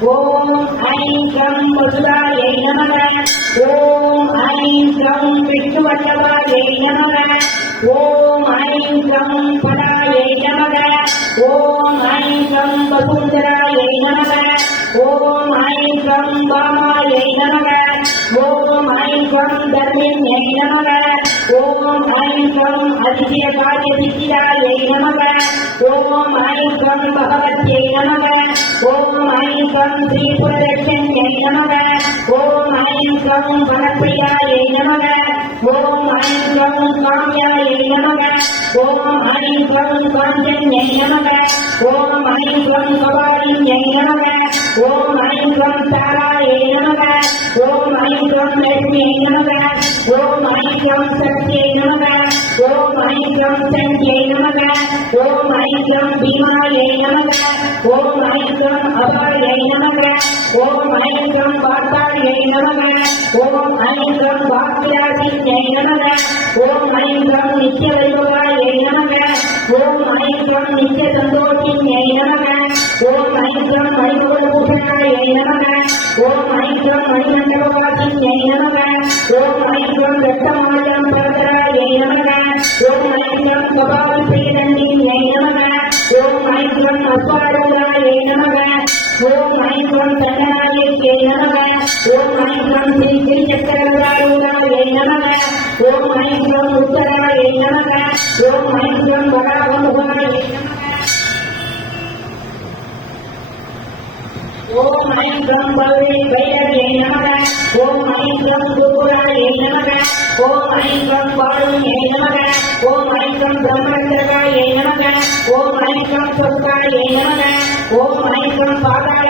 Om I'm come வசுதாயை நமக. ஓம் I'm come விஷ்ணுவல்லபாயை நமக. ஓம் I'm come பதாயை நமக. ஓம் ஐம் கம் வசுந்தராயை நமக. ஓம் ஐம் கம் வாமாயை நமக. ஓம் ஐம் கம் தர்மிண்யை நமக. ஓம் ஐம் கம் அதிசய காரிய சித்திராயை நமக. ஓம் ஐம் கம் பகவத்யை நமக. ஓம் ஐம் கம் ஸ்ரீபுரதட்சண்யை நமக. ஓம் ஐம் கம் வனப்பிரியாயை நமக. ஓம் ஐம் கம் காமியாயை நமக. ஓம் ஐம் கம் காஞ்சன்யை நமக. ஓம் ஐம் கம் கபாலின்யை நமக. ஓம் ஐம் கம் தாராயை நமக. ஓம் ஐம் கம் லட்சுமியை நமக. ஓம் ஐம் கம் சக்தியை நமக. ஓம் ஐம் கம் சந்தியை நமக. ஓம் ஐம் கம் பீமாயை நமக. ஓம் ஐம் கம் அபாயை நமக. ஓம் ஐம் கம் வார்த்தாயை நமக. ஓம் ஐம் கம் வாக்கியாசியை நமக. ஓம் ஐம் கம் நித்திய வைபவாயை நமக. ஓம் ஐம் கம் நித்திய சந்தோஷியை நமக. ஓம் ஐம் கம் மணிபூஷணாயை நமக. ஓம் ஐம் கம் மணிமண்டபவாசியை நமக. ஓம் ஐம் கம் ரத்தமாலம் பரதராயை நமக. ஓம் ஐம் கம் கபால் பிரியதண்டியை நமக. ஓம் ஐம் கம் அஸ்வாரூராயை நமக. ஓம் ஐம் கம் தண்டநாயகை நமக. ஓம் ஐம் கம் ஸ்ரீ திரிசக்கரூராயை நமக. ஓம் ஐம் கம் உத்தராயை நமக. ஓம் ஐம் கம் வராகமுகாயை நமக. ஓம் ஐம் கம் பைரவியை நமக. ஓம் ஐம் கம் துபுராயை நமக. ஓம் ஐம் கம் பாலுயை நமக. ஓம் ஐம் கம் பிரம்மச்சராயை நமக. ஓம் ஐம் கம் சொர்க்காயை நமக. ஓம் ஐம் கம் பாதாள